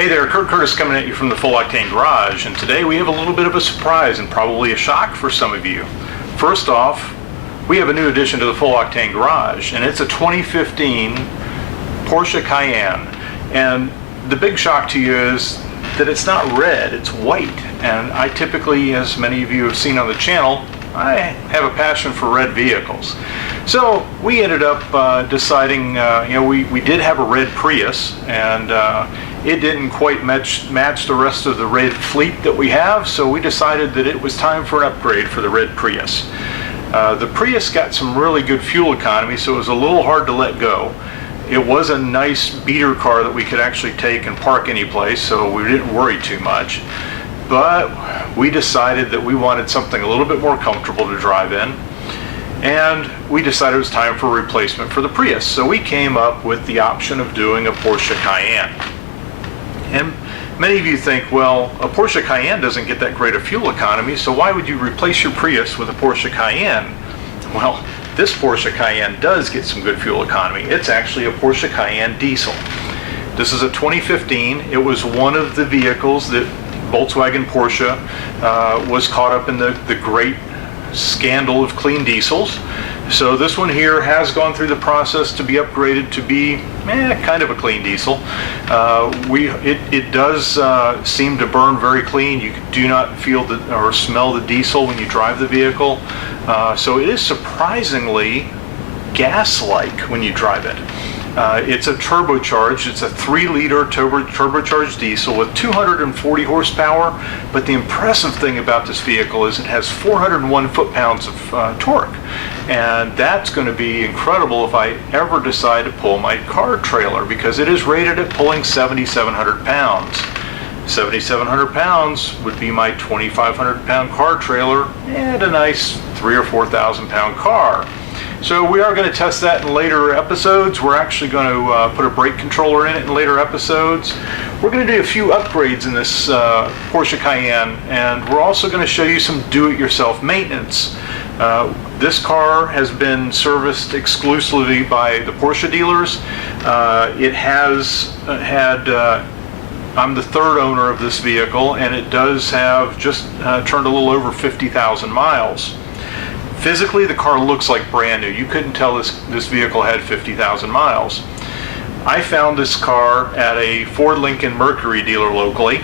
Hey there, Kurt Curtis coming at you from the Full Octane Garage, and today we have a little bit of a surprise and probably a shock for some of you. First off, we have a new addition to the Full Octane Garage, and it's a 2015 Porsche Cayenne. And the big shock to you is that it's not red, it's white. And I typically, as many of you have seen on the channel, I have a passion for red vehicles. So we ended up deciding, we did have a red Prius, and it didn't quite match the rest of the red fleet that we have, so we decided that it was time for an upgrade for the red Prius. The Prius got some really good fuel economy, so it was a little hard to let go. It was a nice beater car that we could actually take and park any place, so we didn't worry too much. But we decided that we wanted something a little bit more comfortable to drive in, and we decided it was time for a replacement for the Prius. So we came up with the option of doing a Porsche Cayenne. And many of you think, well, a Porsche Cayenne doesn't get that great of fuel economy, so why would you replace your Prius with a Porsche Cayenne? Well, this Porsche Cayenne does get some good fuel economy. It's actually a Porsche Cayenne Diesel. This is a 2015. It was one of the vehicles that Volkswagen Porsche was caught up in the great scandal of clean diesels. So this one here has gone through the process to be upgraded to be kind of a clean diesel. It does seem to burn very clean. You do not feel or smell the diesel when you drive the vehicle. So it is surprisingly gas-like when you drive it. It's a turbocharged, it's a 3-liter turbocharged diesel with 240 horsepower, but the impressive thing about this vehicle is it has 401 foot-pounds of torque, and that's going to be incredible if I ever decide to pull my car trailer, because it is rated at pulling 7,700 pounds. 7,700 pounds would be my 2,500 pound car trailer and a nice 3,000 or 4,000 pound car. So we are going to test that in later episodes. We're actually going to put a brake controller in it in later episodes. We're going to do a few upgrades in this Porsche Cayenne, and we're also going to show you some do-it-yourself maintenance. This car has been serviced exclusively by the Porsche dealers. It has had, I'm the third owner of this vehicle, and it does have just turned a little over 50,000 miles. Physically, the car looks like brand new. You couldn't tell this vehicle had 50,000 miles. I found this car at a Ford Lincoln Mercury dealer locally.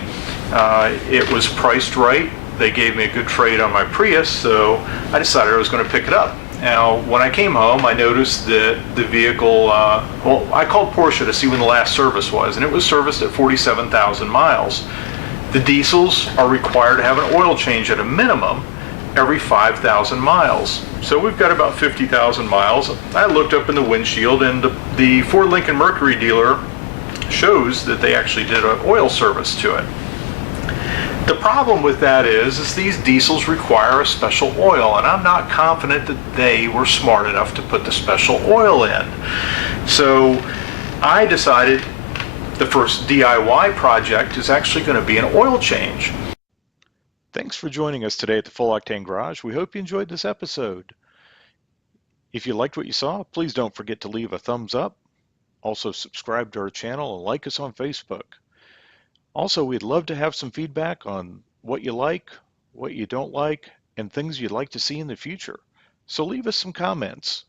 It was priced right. They gave me a good trade on my Prius, so I decided I was going to pick it up. Now, when I came home, I noticed that the vehicle, I called Porsche to see when the last service was, and it was serviced at 47,000 miles. The diesels are required to have an oil change at a minimum every 5,000 miles. So we've got about 50,000 miles. I looked up in the windshield, and the Ford Lincoln Mercury dealer shows that they actually did an oil service to it. The problem with that is these diesels require a special oil, and I'm not confident that they were smart enough to put the special oil in. So I decided the first DIY project is actually going to be an oil change. Thanks for joining us today at the Full Octane Garage. We hope you enjoyed this episode. If you liked what you saw, please don't forget to leave a thumbs up. Also subscribe to our channel and like us on Facebook. Also, we'd love to have some feedback on what you like, what you don't like, and things you'd like to see in the future. So leave us some comments.